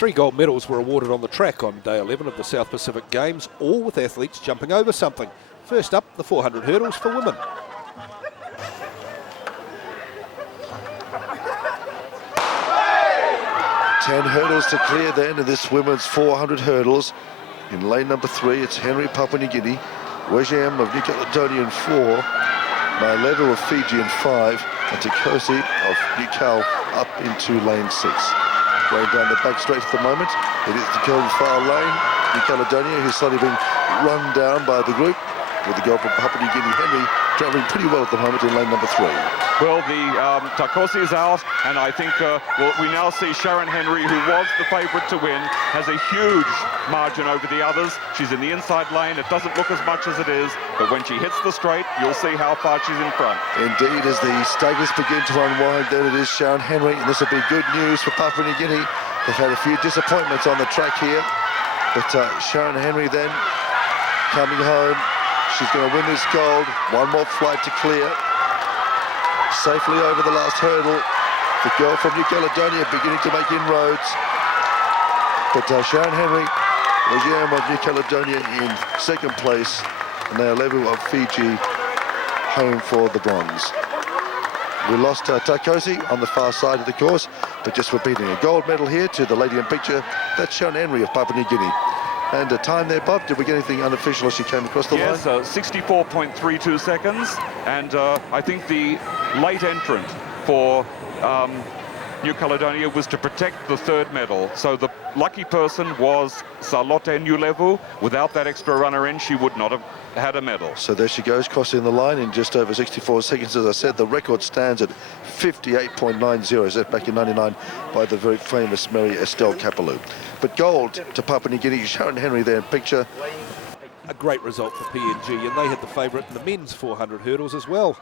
3 gold medals were awarded on the track on day 11 of the South Pacific Games, all with athletes jumping over something. First up, the 400 hurdles for women. Ten hurdles to clear then in this women's 400 hurdles. In lane number 3, it's Henry, Papua New Guinea, Wejem of New Caledonia in 4, Mailevo of Fiji in 5, and Takosi of New Cal up into lane 6. Going down the back straight at the moment, it is the goal far lane. New Caledonia, who's slightly being run down by the group, with the goal from Papua New Guinea. Henry travelling pretty well at the moment in lane number 3. Well, the Takosi is out, and I think we now see Sharon Henry, who was the favourite to win, has a huge margin over the others. She's in the inside lane. It doesn't look as much as it is, but when she hits the straight, you'll see how far she's in front. Indeed, as the staggers begin to unwind, there it is, Sharon Henry, and this will be good news for Papua New Guinea. They've had a few disappointments on the track here, but Sharon Henry then coming home. She's going to win this gold. One more flight to clear. Safely over the last hurdle. The girl from New Caledonia beginning to make inroads. But Sharon Henry, Wejem of New Caledonia in 2nd place, and Mailevo of Fiji home for the bronze. We lost Takosi on the far side of the course, but just repeating a gold medal here to the lady in picture. That's Sharon Henry of Papua New Guinea. And a time there, Bob, did we get anything unofficial as she came across the line? Yes, 64.32 seconds, and I think the late entrant for New Caledonia was to protect the 3rd medal. So the lucky person was Charlotte Nulevu. Without that extra runner in, she would not have had a medal. So there she goes, crossing the line in just over 64 seconds. As I said, the record stands at 58.90, set back in 99 by the very famous Mary Estelle Kapalou. But gold to Papua New Guinea, Sharon Henry there in picture. A great result for PNG, and they had the favourite in the men's 400 hurdles as well.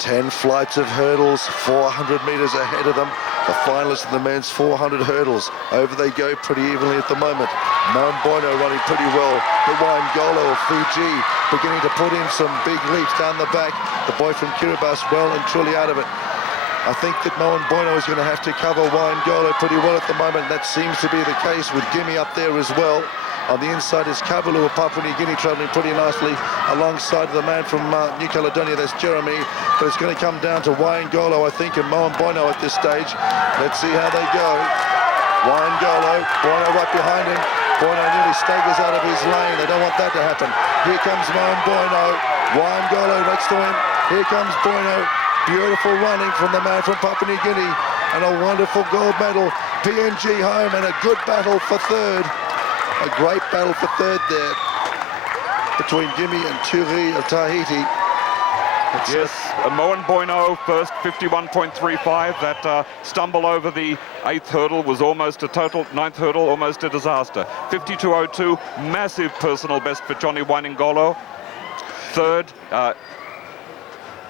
10 flights of hurdles, 400 metres ahead of them. The finalists in the men's 400 hurdles. Over they go pretty evenly at the moment. Boino running pretty well. The Ngolo of Fiji beginning to put in some big leaps down the back. The boy from Kiribati well and truly out of it. I think that Boino is going to have to cover Ngolo pretty well at the moment. That seems to be the case with Gimme up there as well. On the inside is Kabalu of Papua New Guinea travelling pretty nicely alongside of the man from New Caledonia, that's Jeremy. But it's going to come down to Ngolo, I think, and Boino at this stage. Let's see how they go. Ngolo, Boino right behind him. Boino nearly staggers out of his lane. They don't want that to happen. Here comes Boino. Ngolo next to him. Here comes Boino. Beautiful running from the man from Papua New Guinea. And a wonderful gold medal. PNG home, and a good battle for 3rd. A great battle for 3rd there between Gimme and Turi of Tahiti. Yes, Moen Boino first, 51.35. That stumble over the 8th hurdle was almost a total, 9th hurdle, almost a disaster. 52.02, massive personal best for Johnny Ngolo. 3rd,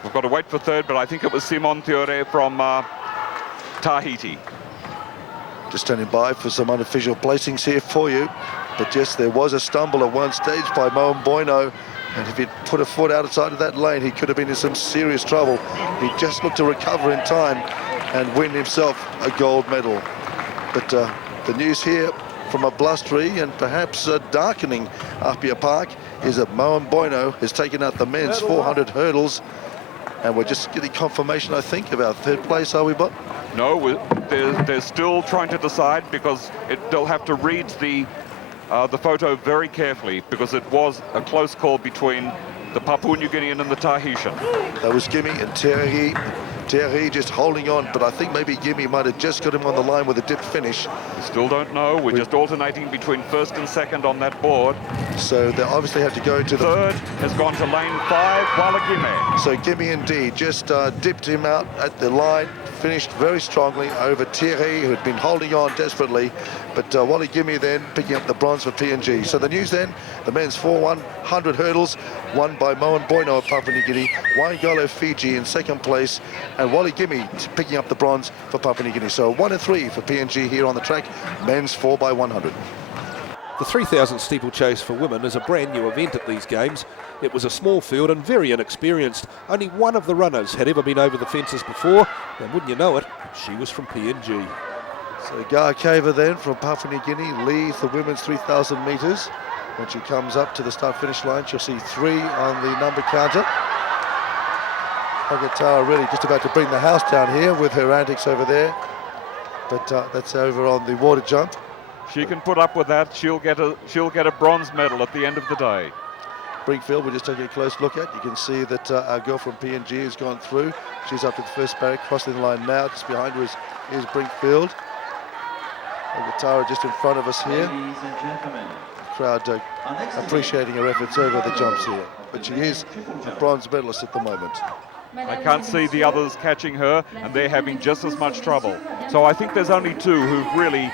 we've got to wait for 3rd, but I think it was Simon Thiore from Tahiti. Just standing by for some unofficial placings here for you. But yes, there was a stumble at one stage by Moen Boino, and if he'd put a foot outside of that lane, he could have been in some serious trouble. He just looked to recover in time and win himself a gold medal. But the news here from a blustery and perhaps darkening Apia Park is that Moen Boino has taken out the men's 400 hurdles, and we're just getting confirmation, I think, about 3rd place, are we, Bob? No, they're still trying to decide, because they'll have to read the photo very carefully, because it was a close call between the Papua New Guinean and the Tahitian. That was Gimme and Terry. Terry just holding on, but I think maybe Gimme might have just got him on the line with a dip finish. We still don't know. We're just alternating between 1st and 2nd on that board. So they obviously have to go to the 3rd has gone to lane 5, while Gimme. So Gimme indeed just dipped him out at the line, finished very strongly over Thierry, who had been holding on desperately. But Wally Gimme then picking up the bronze for PNG. So the news then, the men's 400 hurdles, won by Moen Boino of Papua New Guinea, Ngolo Fiji in 2nd place, and Wally Gimme picking up the bronze for Papua New Guinea. So 1 and 3 for PNG here on the track, men's 4x100. The 3,000 steeplechase for women is a brand new event at these games. It was a small field and very inexperienced. Only one of the runners had ever been over the fences before, and wouldn't you know it, she was from PNG. So Garkava then from Papua New Guinea leads the women's 3,000 metres. When she comes up to the start-finish line, she'll see 3 on the number counter. Hagatara really just about to bring the house down here with her antics over there. But that's over on the water jump. She can put up with that. She'll get a bronze medal at the end of the day. Brinkfield, we're just taking a close look at. You can see that our girl from PNG has gone through. She's up to the first barrier, crossing the line now. Just behind her is Brinkfield. Hagatara just in front of us here. Ladies and gentlemen, The crowd appreciating her efforts over the jumps here. But she is a bronze medalist at the moment. I can't see the others catching her, and they're having just as much trouble. So I think there's only 2 who've really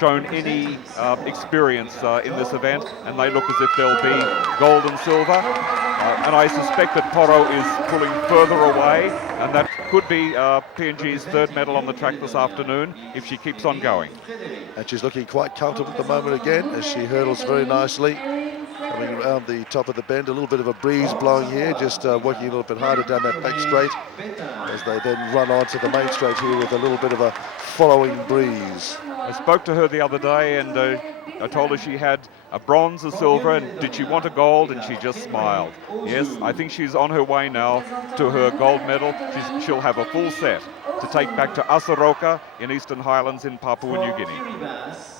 shown any experience in this event, and they look as if they'll be gold and silver. And I suspect that Poro is pulling further away, and that could be PNG's 3rd medal on the track this afternoon if she keeps on going. And she's looking quite comfortable at the moment again as she hurdles very nicely. Coming around the top of the bend, a little bit of a breeze blowing here, just working a little bit harder down that back straight as they then run onto the main straight here with a little bit of a following breeze. I spoke to her the other day, and I told her she had a bronze, a silver, and did she want a gold, and she just smiled. Yes, I think she's on her way now to her gold medal. She'll have a full set to take back to Asaroka in Eastern Highlands in Papua New Guinea.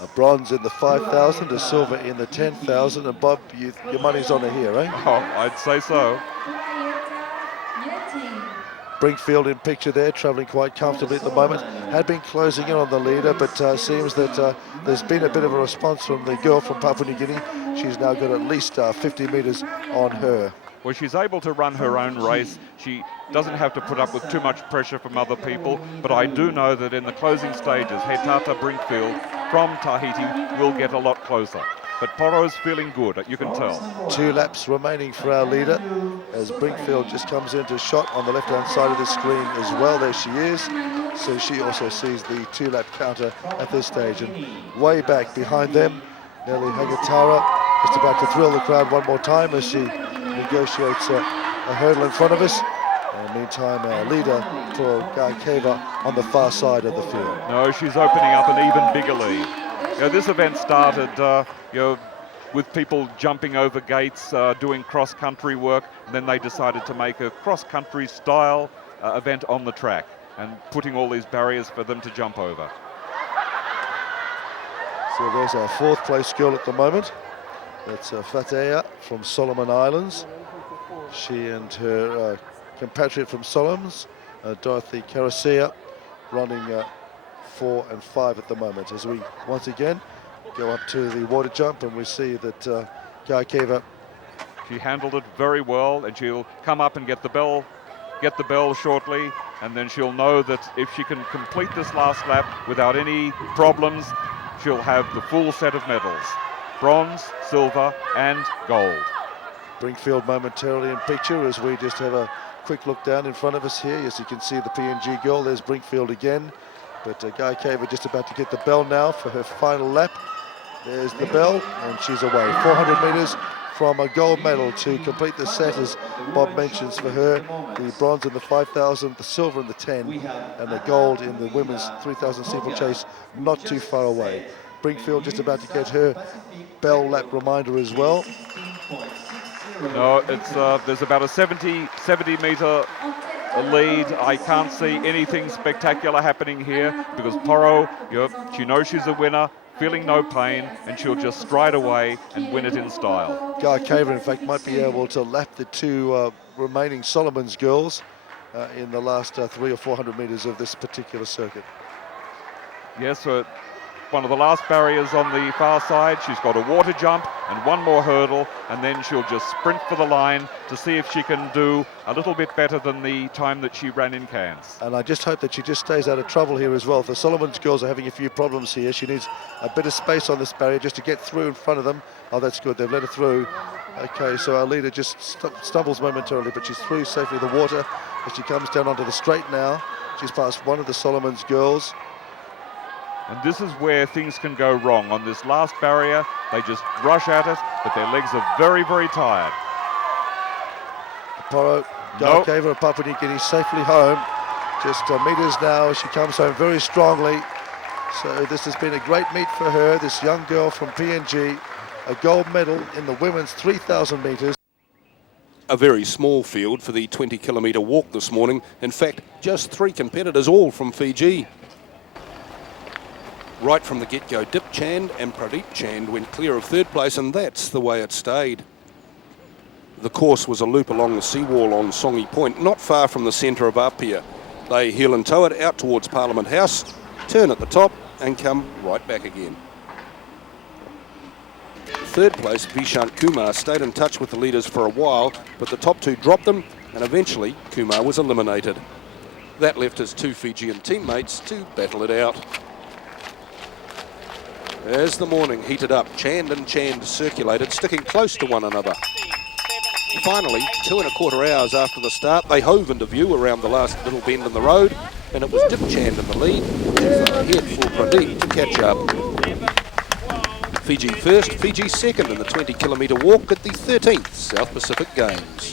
A bronze in the 5,000, a silver in the 10,000, and Bob, your money's on her here, eh? Oh, I'd say so. Brinkfield in picture there, travelling quite comfortably at the moment. Had been closing in on the leader, but seems that there's been a bit of a response from the girl from Papua New Guinea. She's now got at least 50 metres on her. Well, she's able to run her own race. She doesn't have to put up with too much pressure from other people, but I do know that in the closing stages, Hetata Brinkfield from Tahiti will get a lot closer. But Poro's feeling good, you can tell. 2 laps remaining for our leader as Brinkfield just comes into shot on the left-hand side of the screen as well. There she is. So she also sees the 2-lap counter at this stage. And way back behind them, Nelly Hagatara just about to thrill the crowd one more time as she negotiates a hurdle in front of us. And meantime, our leader, Toro Garkava, on the far side of the field. No, she's opening up an even bigger lead. You know, this event started with people jumping over gates, doing cross-country work, and then they decided to make a cross-country style event on the track and putting all these barriers for them to jump over. So there's our 4th place girl at the moment. That's Fatea from Solomon Islands. She and her compatriot from Solomons, Dorothy Karasea, running 4 and 5 at the moment, as we once again go up to the water jump, and we see that Garkava. She handled it very well, and she'll come up and get the bell shortly, and then she'll know that if she can complete this last lap without any problems, she'll have the full set of medals: bronze, silver, and gold. Brinkfield momentarily in picture as we just have a quick look down in front of us here. Yes, you can see the PNG girl. There's Brinkfield again. But Garkava just about to get the bell now for her final lap. There's the bell, and she's away. 400 metres from a gold medal to complete the set, as Bob mentions for her. The bronze in the 5,000, the silver in the 10, and the gold in the women's 3,000 steeplechase, not too far away. Brinkfield just about to get her bell lap reminder as well. No, it's there's about a 70 metre lead. I can't see anything spectacular happening here because Poro, she knows she's a winner, feeling no pain, and she'll just stride away and win it in style. Garkava, in fact, might be able to lap the 2 remaining Solomons girls in the last 300 or 400 metres of this particular circuit. Yes, one of the last barriers on the far side. She's got a water jump and 1 more hurdle, and then she'll just sprint for the line to see if she can do a little bit better than the time that she ran in Cairns. And I just hope that she just stays out of trouble here as well. The Solomons girls are having a few problems here. She needs a bit of space on this barrier just to get through in front of them. Oh, that's good. They've let her through. Okay, so our leader just stumbles momentarily, but she's through safely the water as she comes down onto the straight now. She's past one of the Solomons girls. And this is where things can go wrong. On this last barrier, they just rush at it, but their legs are very, very tired. Poro Garkava of Papua New Guinea safely home. Just metres now. She comes home very strongly. So this has been a great meet for her, this young girl from PNG, a gold medal in the women's 3,000 metres. A very small field for the 20-kilometre walk this morning. In fact, just 3 competitors, all from Fiji. Right from the get-go, Dip Chand and Pradeep Chand went clear of third place, and that's the way it stayed. The course was a loop along the seawall on Songi Point, not far from the centre of Apia. They heel and tow it out towards Parliament House, turn at the top and come right back again. Third place, Vishant Kumar stayed in touch with the leaders for a while, but the top 2 dropped them, and eventually Kumar was eliminated. That left his 2 Fijian teammates to battle it out. As the morning heated up, Chand and Chand circulated, sticking close to one another. Finally, 2 1/4 hours after the start, they hove into view around the last little bend in the road, and it was Dip Chand in the lead, and ahead for Pradeep to catch up. Fiji first, Fiji second in the 20-kilometre walk at the 13th South Pacific Games.